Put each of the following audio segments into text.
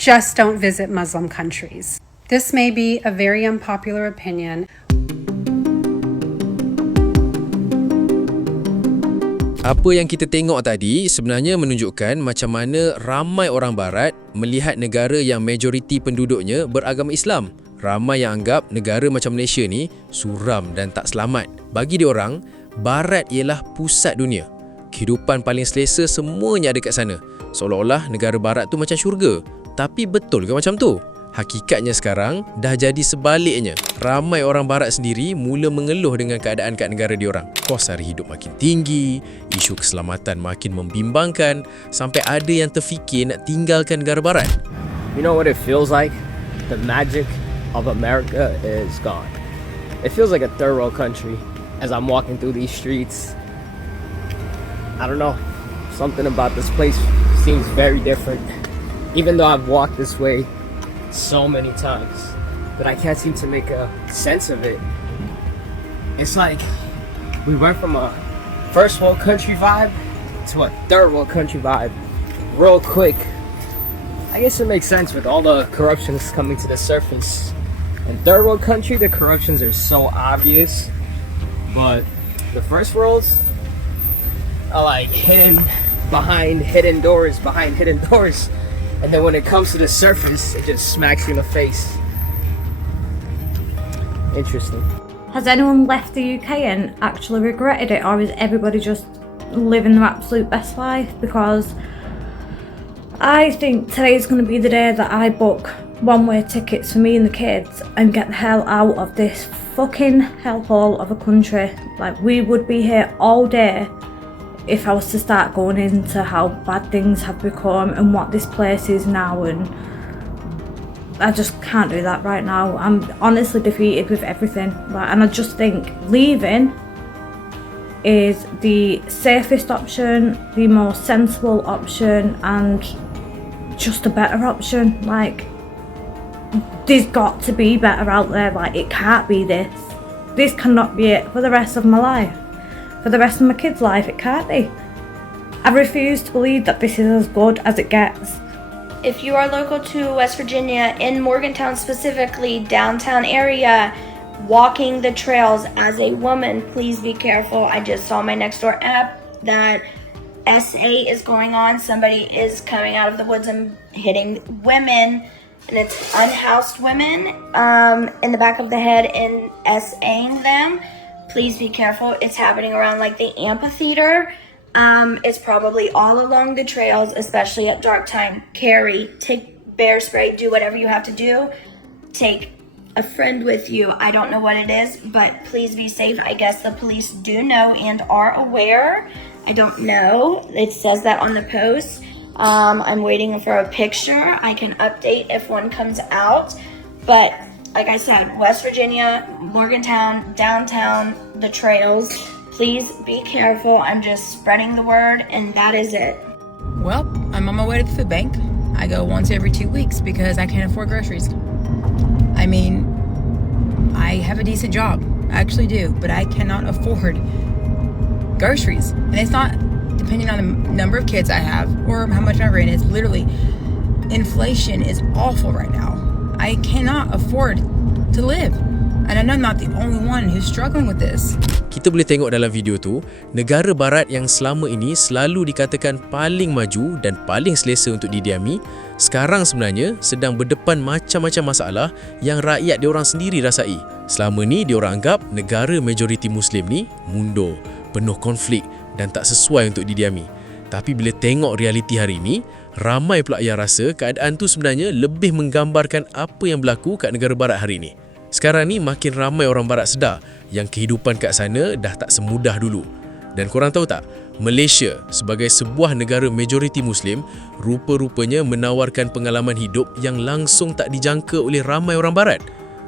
just don't visit Muslim countries. This may be a very unpopular opinion. Apa yang kita tengok tadi sebenarnya menunjukkan macam mana ramai orang barat melihat negara yang majoriti penduduknya beragama Islam. Ramai yang anggap negara macam Malaysia ni suram dan tak selamat. Bagi diorang, barat ialah pusat dunia. Kehidupan paling selesa semuanya ada kat sana. Seolah-olah negara barat tu macam syurga. Tapi betul ke macam tu? Hakikatnya sekarang dah jadi sebaliknya. Ramai orang barat sendiri mula mengeluh dengan keadaan kat negara diorang. Kos sara hidup makin tinggi, isu keselamatan makin membimbangkan, sampai ada yang terfikir nak tinggalkan negara barat. You know what it feels like? The magic of America is gone. It feels like a third world country as I'm walking through these streets. I don't know, something about this place seems very different. Even though I've walked this way so many times, but I can't seem to make a sense of it. It's like we went from a first world country vibe to a third world country vibe real quick. I guess it makes sense with all the corruptions coming to the surface. In third world country, the corruptions are so obvious, but the first worlds are like hidden behind hidden doors. And then when it comes to the surface, it just smacks you in the face. Interesting. Has anyone left the UK and actually regretted it, or is everybody just living their absolute best life? Because I think today's going to be the day that I book one-way tickets for me and the kids and get the hell out of this fucking hellhole of a country. Like, we would be here all day if I was to start going into how bad things have become and what this place is now, and I just can't do that right now. I'm honestly defeated with everything, and I just think leaving is the safest option, the most sensible option, and just a better option. Like, there's got to be better out there. Like, it can't be this. This cannot be it for the rest of my life. For the rest of my kids' life, it can't be. I refuse to believe that this is as good as it gets. If you are local to West Virginia, in Morgantown specifically, downtown area, walking the trails as a woman, please be careful. I just saw my next door app that SA is going on. Somebody is coming out of the woods and hitting women, and it's unhoused women in the back of the head and SAing them. Please be careful. It's happening around like the amphitheater. It's probably all along the trails, especially at dark time. Carry, take bear spray, do whatever you have to do. Take a friend with you. I don't know what it is, but please be safe. I guess the police do know and are aware. I don't know. It says that on the post. I'm waiting for a picture. I can update if one comes out. But like I said, West Virginia, Morgantown, downtown, the trails. Please be careful. I'm just spreading the word, and that is it. Well, I'm on my way to the food bank. I go once every 2 weeks because I can't afford groceries. I mean, I have a decent job. I actually do, but I cannot afford groceries. And it's not depending on the number of kids I have or how much my rent is. Literally, inflation is awful right now. I cannot afford to live. And I know I'm not the only one who's struggling with this. Kita boleh tengok dalam video tu, negara barat yang selama ini selalu dikatakan paling maju dan paling selesa untuk didiami, sekarang sebenarnya sedang berdepan macam-macam masalah yang rakyat diorang sendiri rasai. Selama ni diorang anggap negara majoriti Muslim ni mundur, penuh konflik dan tak sesuai untuk didiami. Tapi bila tengok realiti hari ini, ramai pula yang rasa keadaan tu sebenarnya lebih menggambarkan apa yang berlaku kat negara barat hari ini. Sekarang ni makin ramai orang barat sedar yang kehidupan kat sana dah tak semudah dulu. Dan korang tahu tak, Malaysia sebagai sebuah negara majoriti Muslim rupa-rupanya menawarkan pengalaman hidup yang langsung tak dijangka oleh ramai orang barat.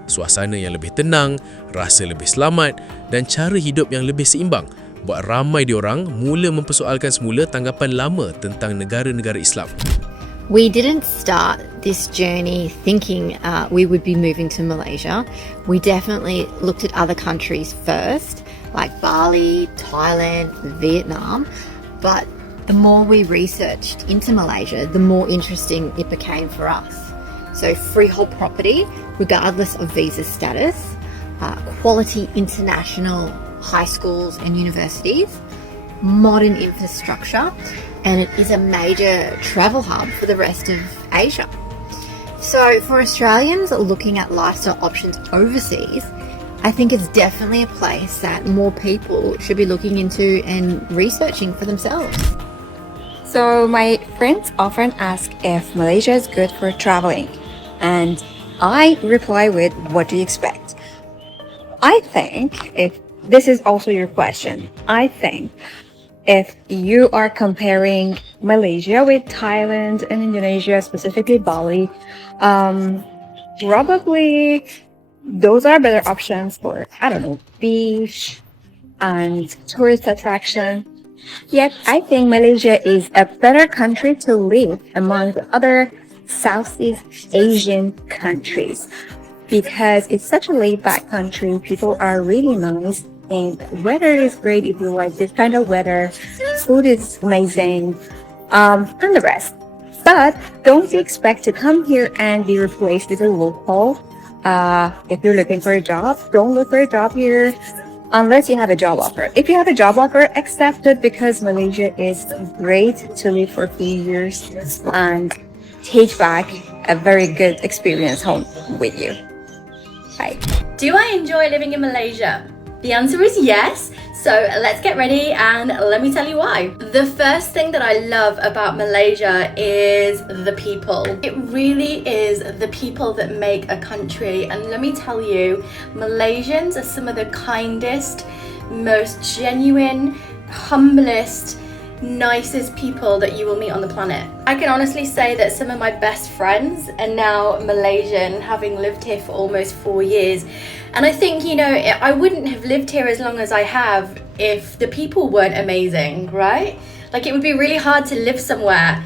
Suasana yang lebih tenang, rasa lebih selamat dan cara hidup yang lebih seimbang buat ramai diorang mula mempersoalkan semula tanggapan lama tentang negara-negara Islam. We didn't start this journey thinking we would be moving to Malaysia. We definitely looked at other countries first, like Bali, Thailand, Vietnam. But the more we researched into Malaysia, the more interesting it became for us. So freehold property, regardless of visa status, quality international high schools and universities, modern infrastructure, and it is a major travel hub for the rest of Asia. So for Australians looking at lifestyle options overseas, I think it's definitely a place that more people should be looking into and researching for themselves. So my friends often ask if Malaysia is good for traveling, and I reply with, what do you expect? I think if this is also your question, I think if you are comparing Malaysia with Thailand and Indonesia, specifically Bali, probably those are better options for, I don't know, beach and tourist attraction. Yet I think Malaysia is a better country to live among the other Southeast Asian countries because it's such a laid-back country. People are really nice, and weather is great if you like this kind of weather. Food is amazing, and the rest. But don't expect to come here and be replaced with a local. If you're looking for a job, don't look for a job here unless you have a job offer. If you have a job offer, accept it because Malaysia is great to live for a few years and take back a very good experience home with you. Bye. Do I enjoy living in Malaysia? The answer is yes. So let's get ready and let me tell you why. The first thing that I love about Malaysia is the people. It really is the people that make a country, and let me tell you, Malaysians are some of the kindest, most genuine, humblest, nicest people that you will meet on the planet. I can honestly say that some of my best friends are now Malaysian, having lived here for almost 4 years. And I think, you know, I wouldn't have lived here as long as I have if the people weren't amazing, right? Like, it would be really hard to live somewhere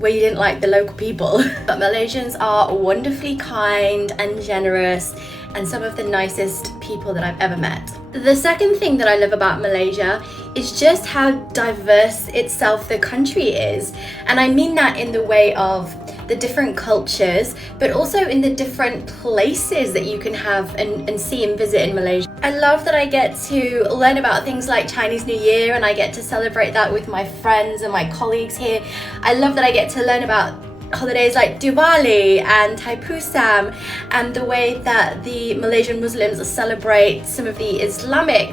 where you didn't like the local people. But Malaysians are wonderfully kind and generous and some of the nicest people that I've ever met. The second thing that I love about Malaysia is just how diverse itself the country is. And I mean that in the way of the different cultures, but also in the different places that you can have and see and visit in Malaysia. I love that I get to learn about things like Chinese New Year, and I get to celebrate that with my friends and my colleagues here. I love that I get to learn about holidays like Diwali and Thaipusam, and the way that the Malaysian Muslims celebrate some of the Islamic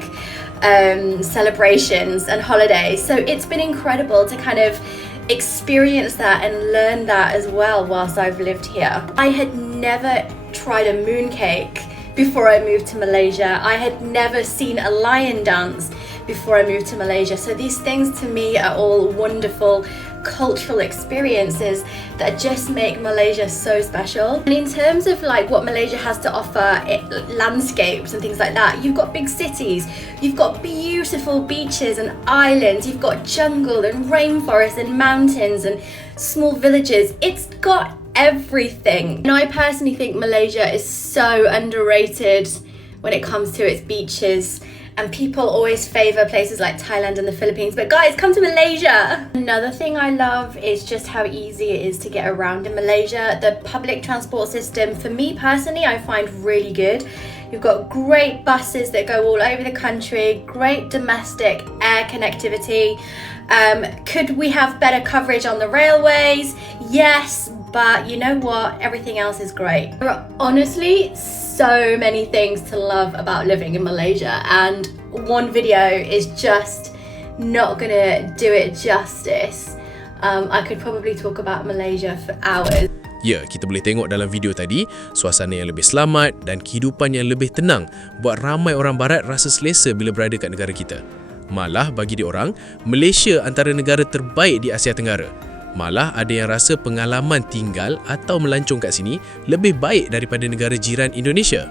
celebrations and holidays. So it's been incredible to kind of experience that and learn that as well whilst I've lived here. I had never tried a mooncake before I moved to Malaysia. I had never seen a lion dance before I moved to Malaysia. So these things to me are all wonderful cultural experiences that just make Malaysia so special. And in terms of like what Malaysia has to offer, landscapes and things like that, you've got big cities, you've got beautiful beaches and islands, you've got jungle and rainforest and mountains and small villages. It's got everything. And I personally think Malaysia is so underrated when it comes to its beaches, and people always favour places like Thailand and the Philippines, but guys, come to Malaysia! Another thing I love is just how easy it is to get around in Malaysia. The public transport system, for me personally, I find really good. You've got great buses that go all over the country, great domestic air connectivity. Could we have better coverage on the railways? Yes, but you know what? Everything else is great. There are honestly so many things to love about living in Malaysia, and one video is just not gonna do it justice. I could probably talk about Malaysia for hours. Ya, kita boleh tengok dalam video tadi, suasana yang lebih selamat dan kehidupan yang lebih tenang buat ramai orang barat rasa selesa bila berada kat negara kita. Malah bagi diorang, Malaysia antara negara terbaik di Asia Tenggara. Malah ada yang rasa pengalaman tinggal atau melancong kat sini lebih baik daripada negara jiran Indonesia.